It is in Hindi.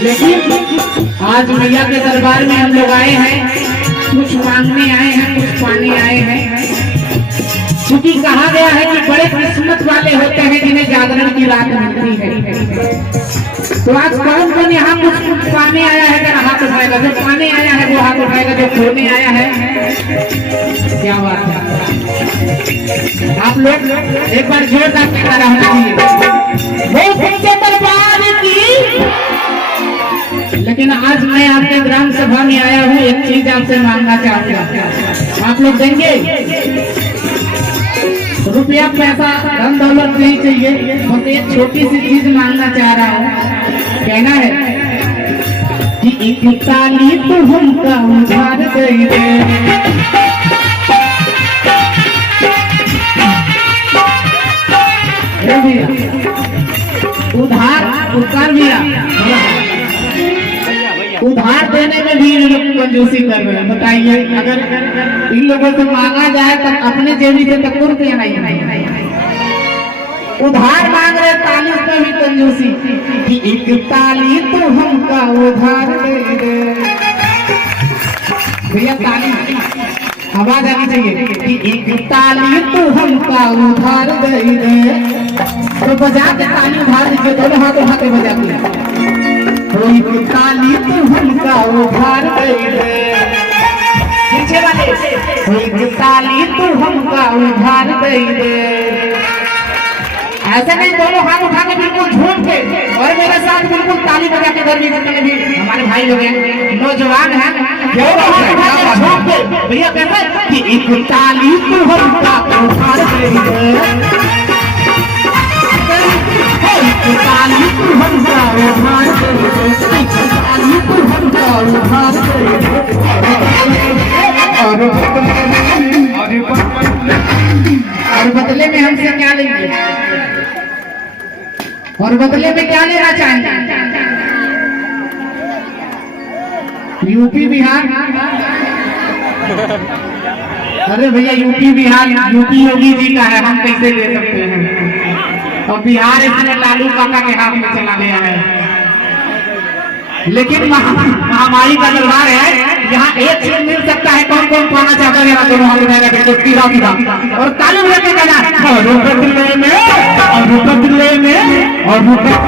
लेकिन आज मैया के दरबार में हम लोग आए हैं, कुछ मांगने आए हैं, कुछ पाने आए हैं। क्योंकि कहा गया है कि बड़े किस्मत वाले होते हैं जिन्हें जागरण की रात मिलती है। तो आज कौन कौन यहाँ कुछ पाने आया है, अगर हाथ उठाएगा। जो पाने आया है वो हाथ उठाएगा, जो खोने आया है। क्या बात है, आप लोग एक बार जोरदार कहना की। लेकिन आज मैं आपके ग्राम सभा में आया हूँ, एक चीज आपसे मांगना चाहूंगा। आप लोग देंगे? रुपया पैसा धन दौलत नहीं चाहिए, बस एक छोटी सी चीज मांगना चाह रहा हूँ। कहना है कि एक ताली तो हमका उधार दे दे। उधार उधार भैया, उधार देने में भी इन लोग कंजूसी कर रहे हैं। बताइए, अगर इन लोगों से मांगा जाए तो अपने जेबी से तो कुर्ते नहीं, उधार मांग रहे, ताली में भी कंजूसी कि एक ताली तो हमका उधार दे दे। भैया ताली आवाज आनी चाहिए कि एक ताली तो हमका उधार दे दे। तो बजा के ताली उधार दीजिए, दोनों हाथ उठा के बजा के कोई ताली तो हमका उधार दे दे। पीछे वाले कोई ताली तो हमका उधार दे दे। ऐसे नहीं, दोनों हाथ उठा के बिल्कुल झूम के और मेरे साथ बिल्कुल ताली बजा के गर्मी जितने भी हमारे भाई लोग हैं, नौजवान हैं, झूम के भैया कहते हैं कि एक ताली तो हमका उधार दे दे। ताली तो हमका उधार दे दे, ताली तो हमका उधार दे दे। और बदले में हमसे क्या लेंगे, और बदले में क्या लेना चाहेंगे? यूपी बिहार? अरे भैया यूपी बिहार यूपी योगी जी का है, हम कैसे ले सकते हैं? और बिहार इसने लालू काका के हाथ में चला गया है। लेकिन महामारी का दरबार है, यहाँ एक चीज मिल सकता है। कौन कौन पाना चाहता है? दोनों हाथ उठाएगा, बिल्कुल सीधा सीधा और ताली बजा के कहना और बदले में, और बदले में, और बदले